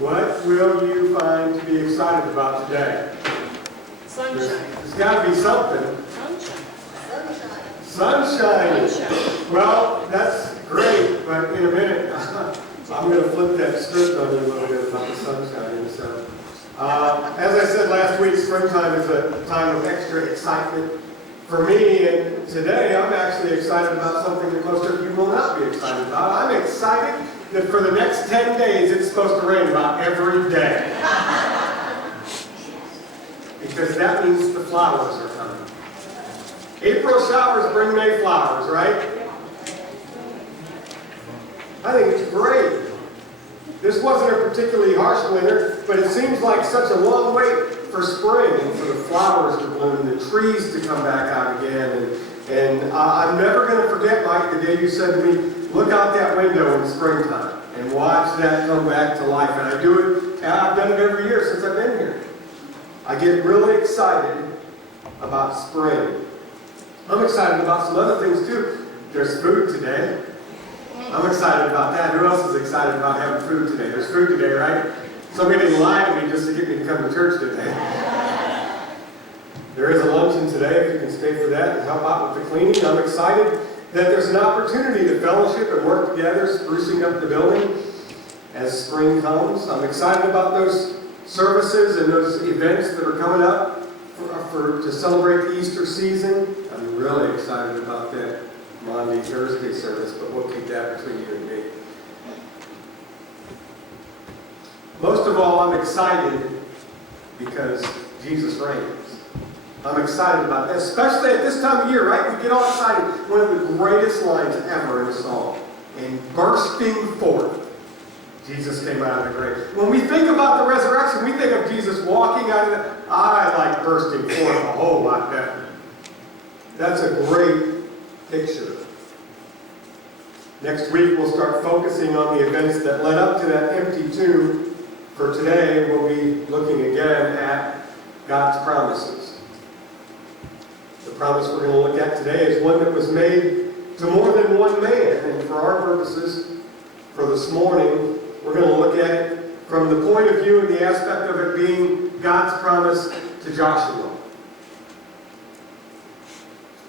What will you find to be excited about today? Sunshine. There's got to be something. Sunshine. Sunshine. Sunshine. Well, that's great, but in a minute, I'm going to flip that script on you a little bit about the sunshine. So, as I said last week, springtime is a time of extra excitement for me, and today I'm actually excited about something that most of you will not be excited about. I'm excited that for the next 10 days it's supposed to rain about every day. Because that means the flowers are coming. April showers bring May flowers, right? I think it's great. This wasn't a particularly harsh winter, but it seems like such a long wait for spring and for the flowers to bloom and the trees to come back out again. And I'm never going to forget, Mike, the day you said to me, look out that window in springtime and watch that come back to life. And I do it, I've done it every year since I've been here. I get really excited about spring. I'm excited about some other things too. There's food today. I'm excited about that. Who else is excited about having food today? There's food today, right? Somebody didn't lie to me just to get me to come to church today. There is a luncheon today, if you can stay for that and help out with the cleaning. I'm excited that there's an opportunity to fellowship and work together, sprucing up the building as spring comes. I'm excited about those services and those events that are coming up to celebrate the Easter season. I'm really excited about that Monday, Thursday service, but we'll keep that between you and me. Most of all, I'm excited because Jesus reigns. I'm excited about that, especially at this time of year, right? We get all excited. One of the greatest lines ever in a song. And bursting forth, Jesus came out of the grave. When we think about the resurrection, we think of Jesus walking out of the... I like bursting forth a whole lot better. That's a great picture. Next week, we'll start focusing on the events that led up to that empty tomb. For today, we'll be looking again at God's promises. The promise we're going to look at today is one that was made to more than one man. And for our purposes, for this morning, we're going to look at it from the point of view and the aspect of it being God's promise to Joshua.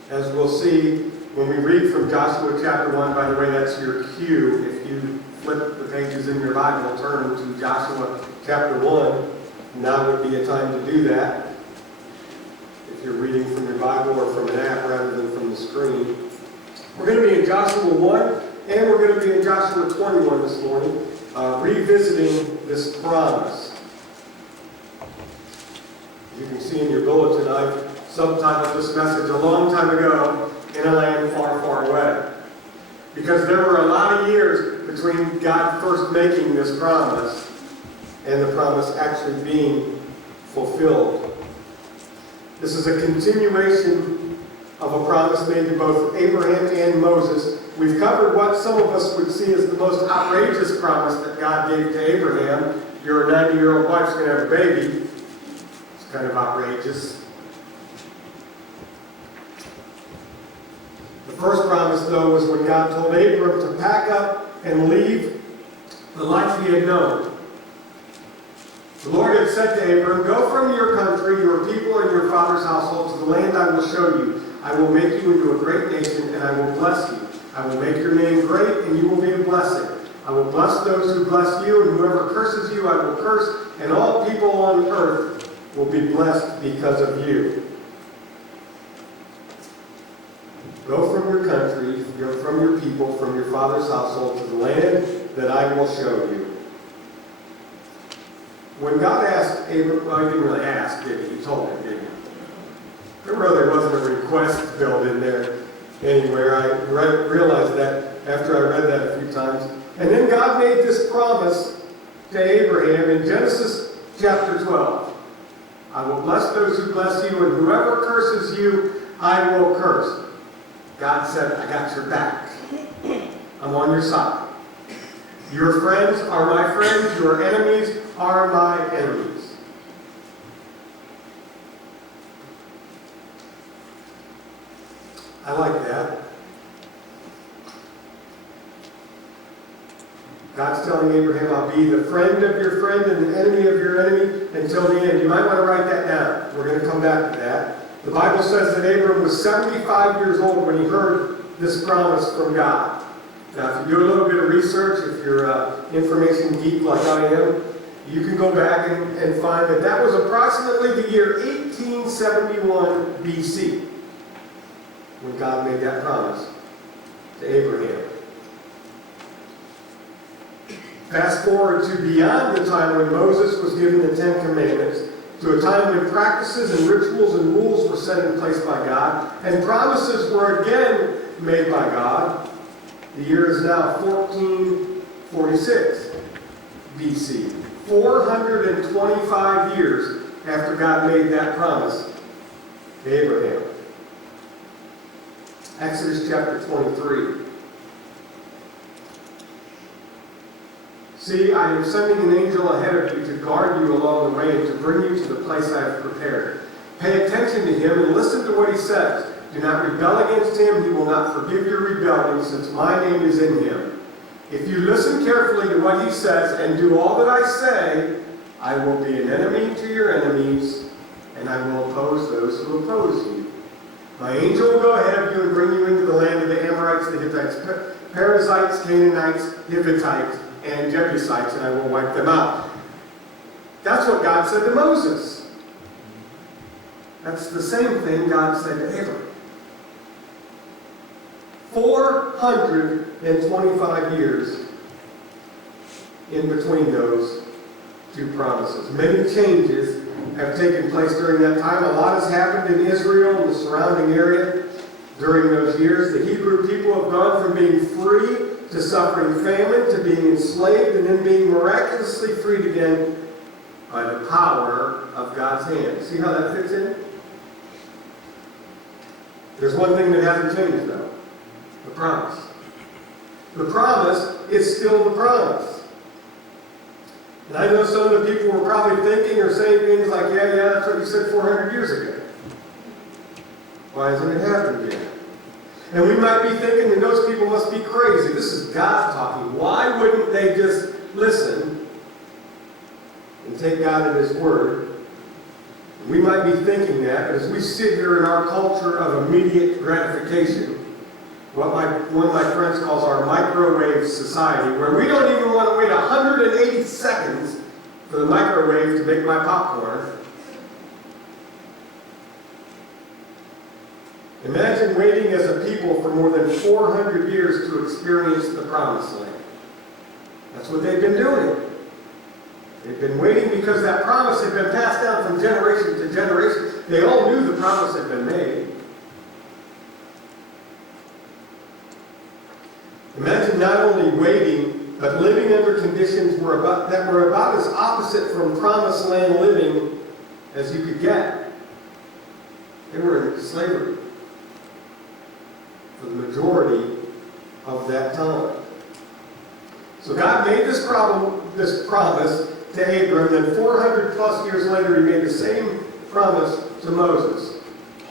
As we'll see when we read from Joshua chapter 1, by the way, that's your cue. If you flip the pages in your Bible, turn to Joshua chapter 1. Now would be a time to do that. If you're reading from your Bible or from an app rather than from the screen. We're going to be in Joshua 1 and we're going to be in Joshua 21 this morning, revisiting this promise. You can see in your bulletin, I've subtitled this message a long time ago, in a land far, far away. Because there were a lot of years between God first making this promise and the promise actually being fulfilled. This is a continuation of a promise made to both Abraham and Moses. We've covered what some of us would see as the most outrageous promise that God gave to Abraham. Your 90-year-old wife's going to have a baby. It's kind of outrageous. The first promise, though, was when God told Abram to pack up and leave the life he had known. The Lord had said to Abram, go from your country, your people, and your father's household to the land I will show you. I will make you into a great nation, and I will bless you. I will make your name great, and you will be a blessing. I will bless those who bless you, and whoever curses you, I will curse, and all people on earth will be blessed because of you. Go from your country, from your people, from your father's household to the land that I will show you. When God asked Abram, well, he didn't really ask, did he? He told him, didn't he? There really wasn't a request built in there anywhere. I realized that after I read that a few times. And then God made this promise to Abraham in Genesis chapter 12. I will bless those who bless you, and whoever curses you, I will curse. God said, I got your back. I'm on your side. Your friends are my friends. Your enemies are my enemies. I like that. God's telling Abraham, I'll be the friend of your friend and the enemy of your enemy until the end. You might want to write that down. We're going to come back to that. The Bible says that Abram was 75 years old when he heard this promise from God. Now, if you do a little bit of research, if you're an information geek like I am, you can go back and find that that was approximately the year 1871 BC when God made that promise to Abraham. Fast forward to beyond the time when Moses was given the Ten Commandments, to a time when practices and rituals and rules were set in place by God, and promises were again made by God. The year is now 1446 BC. 425 years after God made that promise to Abraham. Exodus chapter 23. See, I am sending an angel ahead of you to guard you along the way and to bring you to the place I have prepared. Pay attention to him and listen to what he says. Do not rebel against him. He will not forgive your rebellion, since my name is in him. If you listen carefully to what he says and do all that I say, I will be an enemy to your enemies, and I will oppose those who oppose you. My angel will go ahead of you and bring you into the land of the Amorites, the Hittites, Perizzites, Canaanites, Hivites, and Jebusites, and I will wipe them out. That's what God said to Moses. That's the same thing God said to Abram. 425 years in between those two promises. Many changes have taken place during that time. A lot has happened in Israel and the surrounding area during those years. The Hebrew people have gone from being free to suffering famine to being enslaved and then being miraculously freed again by the power of God's hand. See how that fits in? There's one thing that hasn't changed though. The promise. The promise is still the promise. And I know some of the people were probably thinking or saying things like, yeah, that's what you said 400 years ago. Why hasn't it happened yet? And we might be thinking that those people must be crazy. This is God talking. Why wouldn't they just listen and take God at his word? We might be thinking that, but as we sit here in our culture of immediate gratification, what one of my friends calls our microwave society, where we don't even want to wait 180 seconds for the microwave to make my popcorn. Imagine waiting as a people for more than 400 years to experience the promised land. That's what they've been doing. They've been waiting because that promise had been passed down from generation to generation. They all knew the promise had been made. Imagine not only waiting, but living under conditions that were about as opposite from promised land living as you could get. They were in slavery for the majority of that time. So God made this promise to Abram, then 400 plus years later he made the same promise to Moses.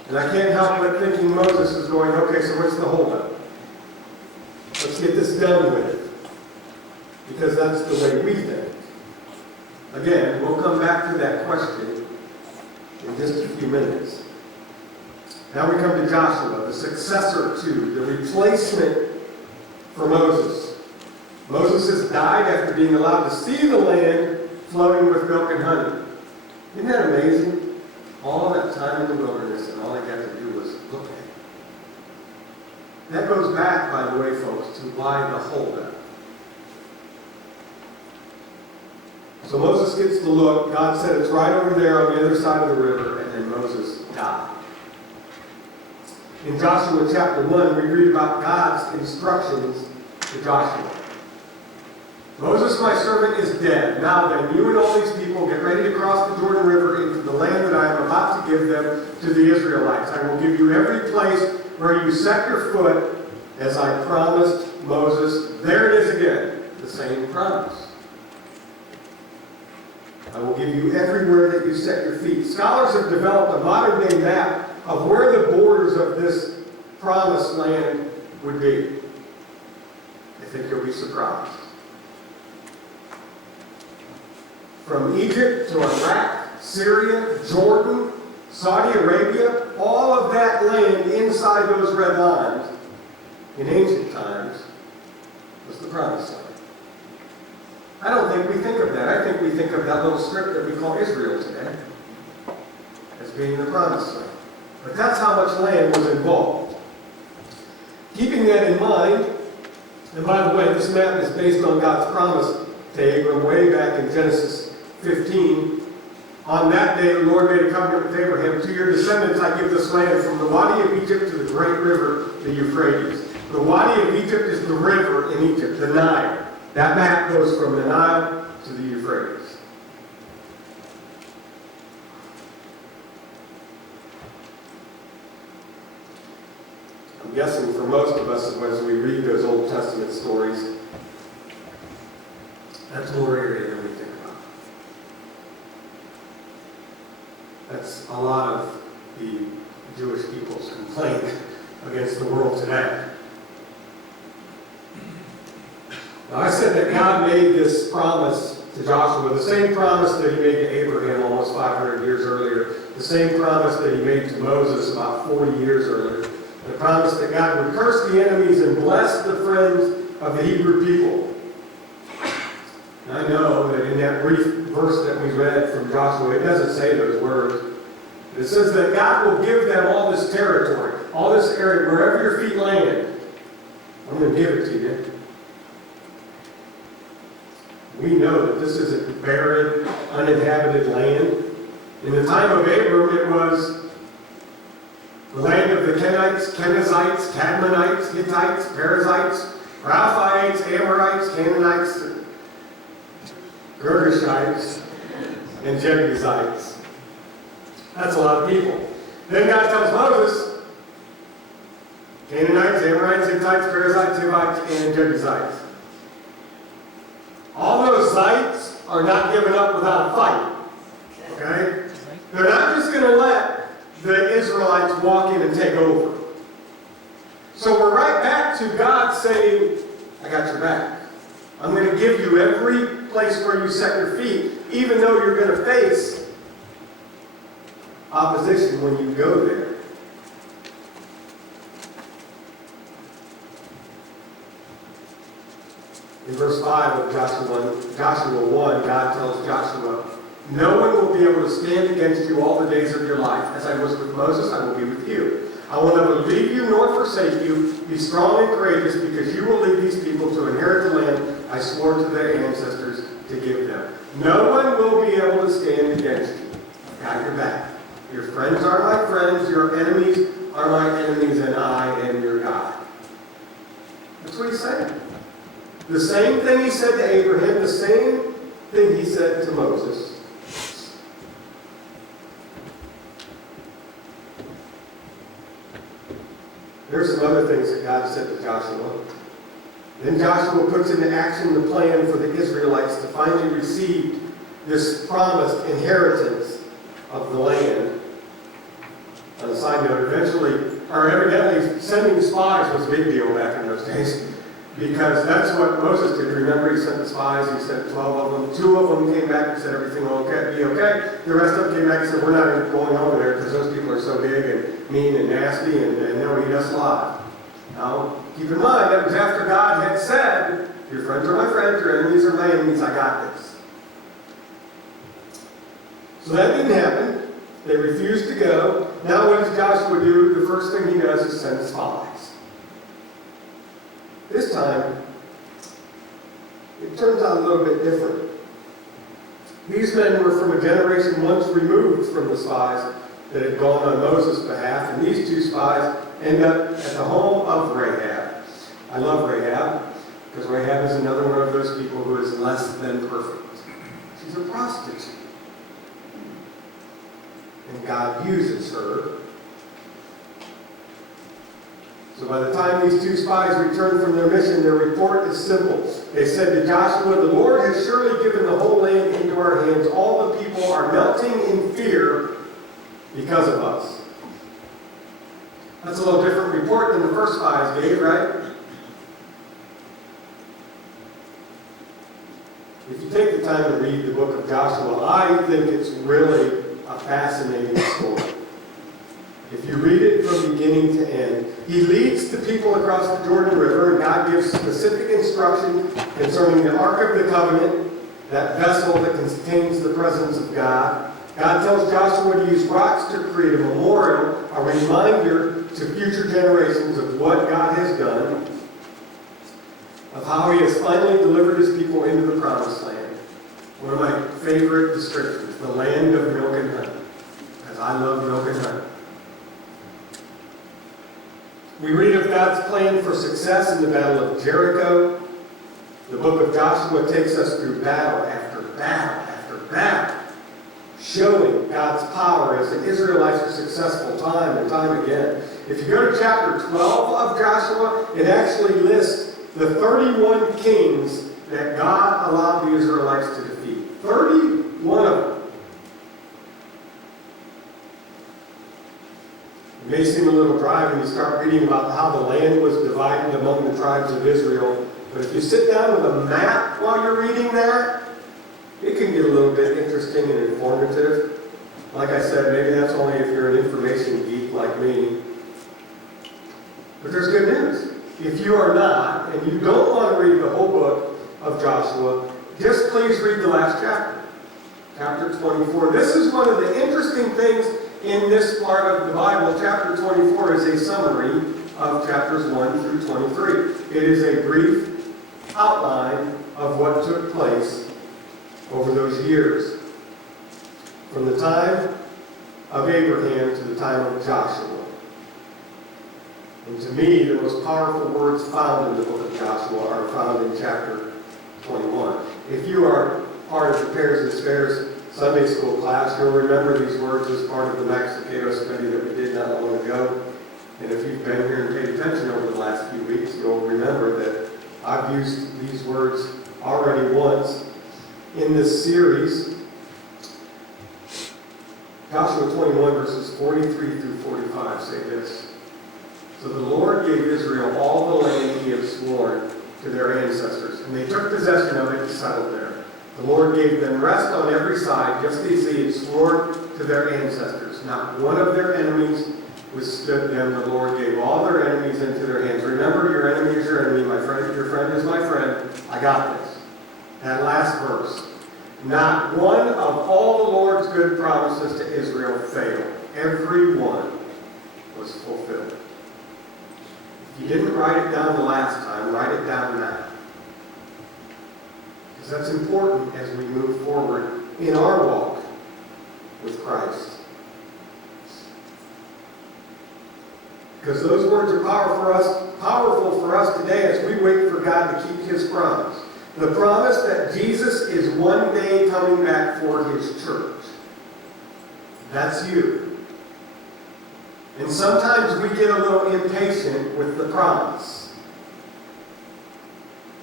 And I can't help but thinking Moses is going, okay, so what's the holdup? Let's get this done with. Because that's the way we think. Again, we'll come back to that question in just a few minutes. Now we come to Joshua, the successor to, the replacement for Moses. Moses has died after being allowed to see the land flowing with milk and honey. Isn't that amazing? All that time in the wilderness, and all he got to do was look at it. That goes back, by the way, folks, to why the holdup. So Moses gets the look. God said it's right over there on the other side of the river, and then Moses died. In Joshua chapter 1, we read about God's instructions to Joshua. Moses, my servant, is dead. Now then, you and all these people get ready to cross the Jordan River into the land that I am about to give them to the Israelites. I will give you every place where you set your foot, as I promised Moses. There it is again, the same promise. I will give you everywhere that you set your feet. Scholars have developed a modern-day map of where the borders of this promised land would be. I think you'll be surprised. from Egypt to Iraq, Syria, Jordan, Saudi Arabia, all of that land inside those red lines in ancient times was the promised land. I don't think we think of that. I think we think of that little strip that we call Israel today as being the promised land. But that's how much land was involved. Keeping that in mind, and by the way, this map is based on God's promise to Abram way back in Genesis 15. On that day, the Lord made a covenant with Abraham. To your descendants I give this land from the Wadi of Egypt to the great river, the Euphrates. The Wadi of Egypt is the river in Egypt, the Nile. That map goes from the Nile to the Euphrates. I'm guessing for most of us, as we read those Old Testament stories, that's more area than we think about. That's a lot of the Jewish people's complaint against the world today. Now, I said that God made this promise to Joshua, the same promise that he made to Abraham almost 500 years earlier, the same promise that he made to Moses about 40 years earlier, the promise that God would curse the enemies and bless the friends of the Hebrew people. And I know that in that brief verse that we read from Joshua, it doesn't say those words. It says that God will give them all this territory, all this area, wherever your feet land. I'm going to give it to you. We know that this isn't barren, uninhabited land. In the time of Abram, it was the land of the Kenites, Kenizzites, Cadmonites, Hittites, Perizzites, Raphaites, Amorites, Canaanites, Girgashites, and Jebusites. That's a lot of people. Then God tells Moses, Canaanites, Amorites, Hittites, Perizzites, Hivites, and Jebusites. All those sites are not given up without a fight. Okay? They're not just going to let the Israelites walk in and take over. So we're right back to God saying, I got your back. I'm going to give you every place where you set your feet, even though you're going to face opposition when you go there. In verse 5 of Joshua 1, God tells Joshua, no one will be able to stand against you all the days of your life. As I was with Moses, I will be with you. I will never leave you nor forsake you. Be strong and courageous, because you will lead these people to inherit the land I swore to their ancestors to give them. No one will be able to stand against you. I've got your back. Your friends are my friends. Your enemies are my enemies, and I am your God. That's what he's saying. The same thing he said to Abraham, the same thing he said to Moses. There's some other things that God said to Joshua. Then Joshua puts into action the plan for the Israelites to finally receive this promised inheritance of the land. On a side note, evidently sending spies was a big deal back in those days, because that's what Moses did. Remember, he sent the spies, he sent 12 of them. 2 of them came back and said everything will be okay. The rest of them came back and said, we're not going over there because those people are so big and mean and nasty and they'll eat us alive. Now, keep in mind, that was after God had said, your friends are my friends, your enemies are my enemies, I got this. So that didn't happen. They refused to go. Now what does Joshua do? The first thing he does is send spies. This time, it turns out a little bit different. These men were from a generation once removed from the spies that had gone on Moses' behalf, and these 2 spies end up at the home of Rahab. I love Rahab, because Rahab is another one of those people who is less than perfect. She's a prostitute. And God uses her. So by the time these 2 spies returned from their mission, their report is simple. They said to Joshua, the Lord has surely given the whole land into our hands. All the people are melting in fear because of us. That's a little different report than the first spies gave, right? If you take the time to read the book of Joshua, I think it's really a fascinating story. If you read it from beginning to end, he leads the people across the Jordan River, and God gives specific instruction concerning the Ark of the Covenant, that vessel that contains the presence of God. God tells Joshua to use rocks to create a memorial, a reminder to future generations of what God has done, of how he has finally delivered his people into the promised land. One of my favorite descriptions, the land of milk and honey, because I love milk and honey. We read of God's plan for success in the Battle of Jericho. The book of Joshua takes us through battle after battle after battle, showing God's power as the Israelites are successful time and time again. If you go to chapter 12 of Joshua, it actually lists the 31 kings that God allowed the Israelites to defeat. 31 of them. It may seem a little dry when you start reading about how the land was divided among the tribes of Israel, but if you sit down with a map while you're reading that, it can get a little bit interesting and informative. Like I said, maybe that's only if you're an information geek like me. But there's good news. If you are not, and you don't want to read the whole book of Joshua, just please read the last chapter. Chapter 24. This is one of the interesting things in this part of the Bible. Chapter 24 is a summary of chapters 1 through 23. It is a brief outline of what took place over those years, from the time of Abraham to the time of Joshua. And to me, the most powerful words found in the book of Joshua are found in chapter 21. If you are part of the Pairs and Spares Sunday school class, you'll remember these words as part of the Max Lucado study that we did not long ago. And if you've been here and paid attention over the last few weeks, you'll remember that I've used these words already once in this series. Joshua 21 verses 43 through 45 say this. So the Lord gave Israel all the land he had sworn to their ancestors, and they took possession of it and settled there. The Lord gave them rest on every side, just as he had sworn to their ancestors. Not one of their enemies withstood them. The Lord gave all their enemies into their hands. Remember, your enemy is your enemy, my friend. Your friend is my friend. I got this. That last verse. Not one of all the Lord's good promises to Israel failed. Every one was fulfilled. If you didn't write it down the last time, write it down now. Because that's important as we move forward in our walk with Christ. Because those words are powerful for us today as we wait for God to keep his promise. The promise that Jesus is one day coming back for his church. That's you. And sometimes we get a little impatient with the promise.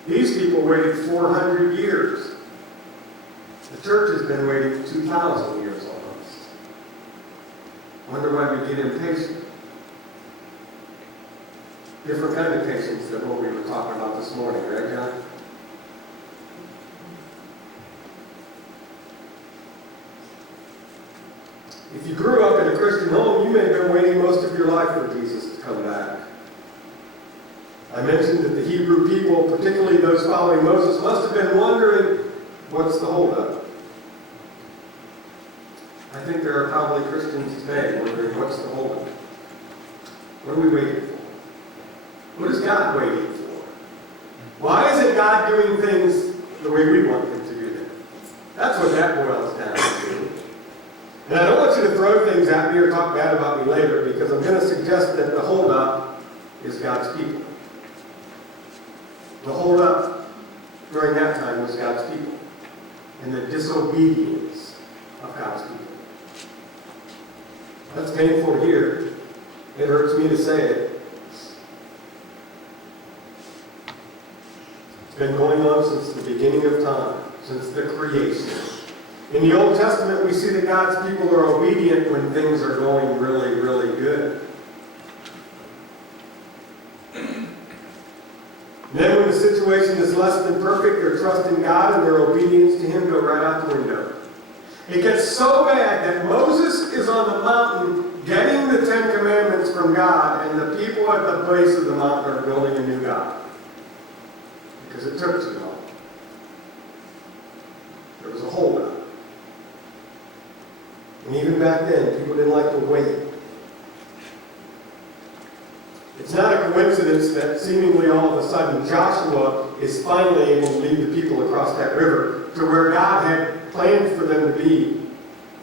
These people waited 400 years. The church has been waiting 2,000 years almost. Wonder why we get impatient. Different kind of patience than what we were talking about this morning, right, John? If you grew up in a Christian home, you may have been waiting most of your life for Jesus to come back. I mentioned that the Hebrew people, particularly those following Moses, must have been wondering, what's the holdup? I think there are probably Christians today wondering, what's the holdup? What are we waiting for? What is God waiting for? Why isn't God doing things the way we want him to do them? That's what that boils down to. And I don't want you to throw things at me or talk bad about me later, because I'm going to suggest that the holdup is God's people. The holdup during that time was God's people and the disobedience of God's people. That's painful to hear. It hurts me to say it. It's been going on since the beginning of time, since the creation. In the Old Testament, we see that God's people are obedient when things are going really, really good. And then when the situation is less than perfect, their trust in God and their obedience to Him go right out the window. It gets so bad that Moses is on the mountain getting the Ten Commandments from God, and the people at the base of the mountain are building a new God. Because it took too long. There was a holdup. And even back then, people didn't like to wait. It's not a coincidence that seemingly all of a sudden Joshua is finally able to lead the people across that river to where God had planned for them to be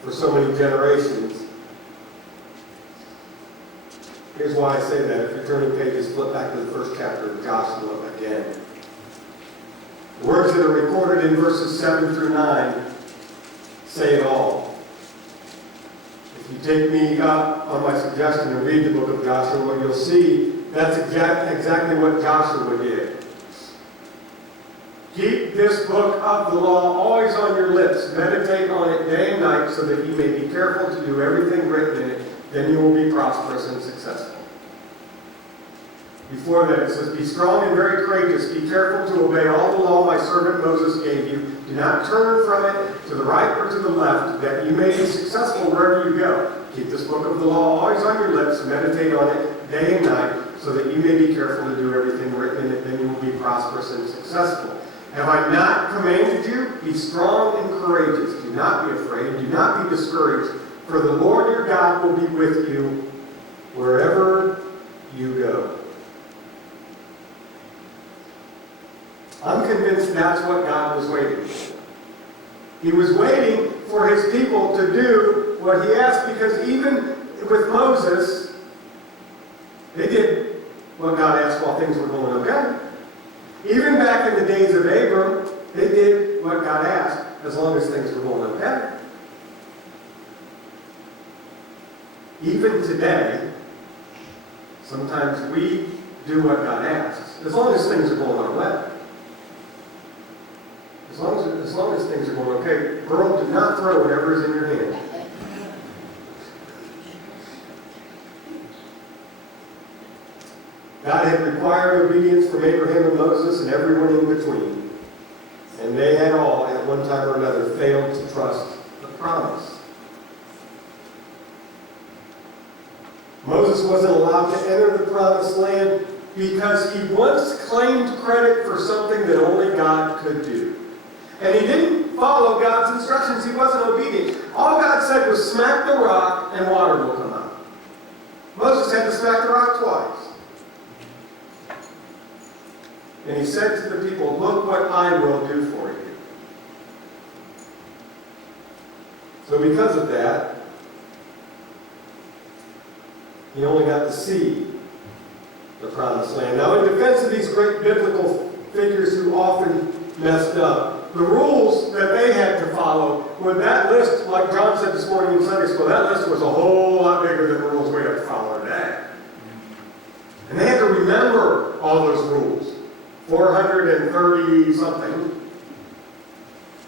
for so many generations. Here's why I say that. If you're turning pages, flip back to the first chapter of Joshua again. The words that are recorded in verses 7 through 9 say it all. If you take me up on my suggestion and read the book of Joshua, what you'll see, that's exactly what Joshua did. Keep this book of the law always on your lips. Meditate on it day and night so that you may be careful to do everything written in it. Then you will be prosperous and successful. Before that, it says, be strong and very courageous. Be careful to obey all the law my servant Moses gave you. Do not turn from it to the right or to the left, that you may be successful wherever you go. Keep this book of the law always on your lips. Meditate on it day and night, so that you may be careful to do everything written in it. Then you will be prosperous and successful. Have I not commanded you? Be strong and courageous. Do not be afraid. Do not be discouraged. For the Lord your God will be with you wherever you go. I'm convinced that's what God was waiting for. He was waiting for His people to do what He asked, because even with Moses, they did what God asked while things were going okay. Even back in the days of Abram, they did what God asked as long as things were going okay. Even today, sometimes we do what God asks, as long as things are going our way. As long as things are going okay. Girl, do not throw whatever is in your hand. God had required obedience from Abraham and Moses and everyone in between. And they had all, at one time or another, failed to trust the promise. Moses wasn't allowed to enter the promised land because he once claimed credit for something that only God could do. And he didn't follow God's instructions. He wasn't obedient. All God said was smack the rock and water will come out. Moses had to smack the rock twice. And he said to the people, look what I will do for you. So because of that, he only got to see the promised land. Now, in defense of these great biblical figures who often messed up, the rules that they had to follow, when that list, like John said this morning in Sunday school, that list was a whole lot bigger than the rules we have to follow today. And they had to remember all those rules. 430 something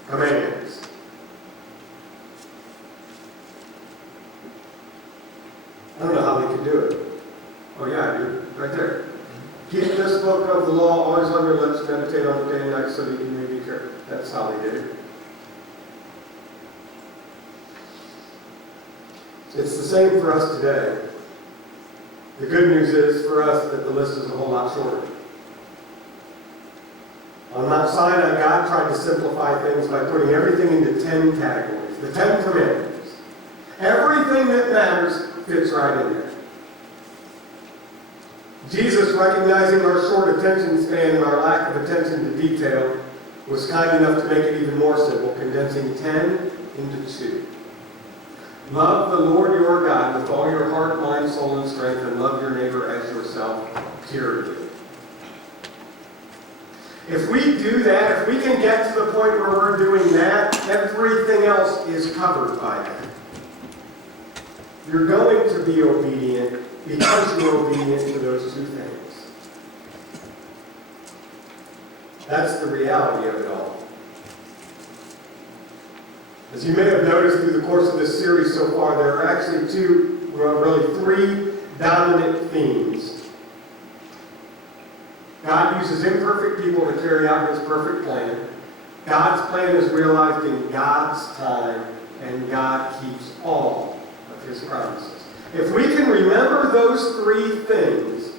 commands. I don't know how they could do it. Oh yeah, I do. Right there. Keep this book of the law always on your lips, meditate on it day and night so that you may be careful. That's how they did it. It's the same for us today. The good news is for us that the list is a whole lot shorter. On Mount Sinai, God tried to simplify things by putting everything into 10 categories. The 10 commandments. Everything that matters fits right in there. Jesus, recognizing our short attention span and our lack of attention to detail, was kind enough to make it even more simple, condensing 10 into 2. Love the Lord your God with all your heart, mind, soul, and strength, and love your neighbor as yourself, period. If we do that, if we can get to the point where we're doing that, everything else is covered by that. You're going to be obedient because you're obedient to those two things. That's the reality of it all. As you may have noticed through the course of this series so far, there are actually three dominant themes. God uses imperfect people to carry out his perfect plan. God's plan is realized in God's time, and God keeps all of his promises. If we can remember those three things,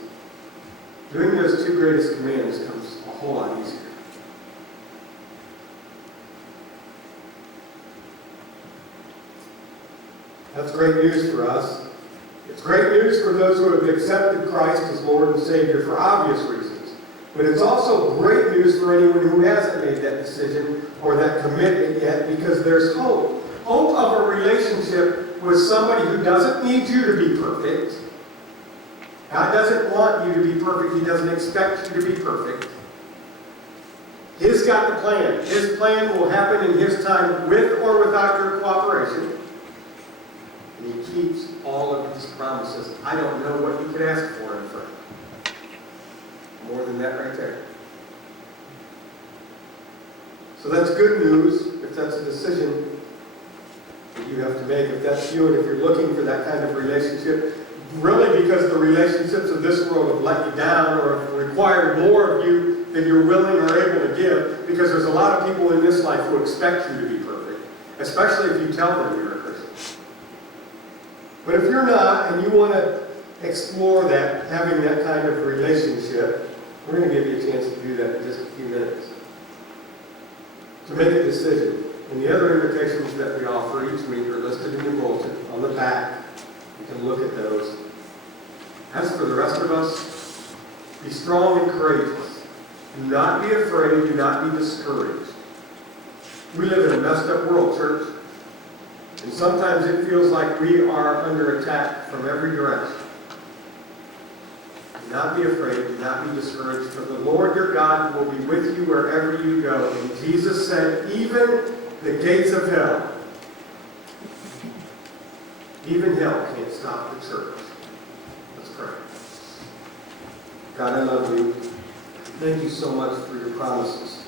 doing those two greatest commands comes a whole lot easier. That's great news for us. It's great news for those who have accepted Christ as Lord and Savior for obvious reasons. But it's also great news for anyone who hasn't made that decision or that commitment yet, because there's hope. Hope of a relationship with somebody who doesn't need you to be perfect. God doesn't want you to be perfect. He doesn't expect you to be perfect. He's got the plan. His plan will happen in his time, with or without your cooperation. And he keeps all of his promises. I don't know what you could ask for him, friend. More than that right there. So that's good news if that's a decision that you have to make. If that's you and if you're looking for that kind of relationship, really because the relationships of this world have let you down or have required more of you than you're willing or able to give, because there's a lot of people in this life who expect you to be perfect, especially if you tell them you're a Christian. But if you're not and you want to explore that, having that kind of relationship, we're going to give you a chance to do that in just a few minutes. To make a decision. And the other invitations that we offer each week are listed in the bulletin on the back. You can look at those. As for the rest of us, be strong and courageous. Do not be afraid. Do not be discouraged. We live in a messed up world, church. And sometimes it feels like we are under attack from every direction. Do not be afraid. Do not be discouraged. For the Lord your God will be with you wherever you go. And Jesus said, even the gates of hell, even hell can't stop the church. Let's pray. God, I love you. Thank you so much for your promises.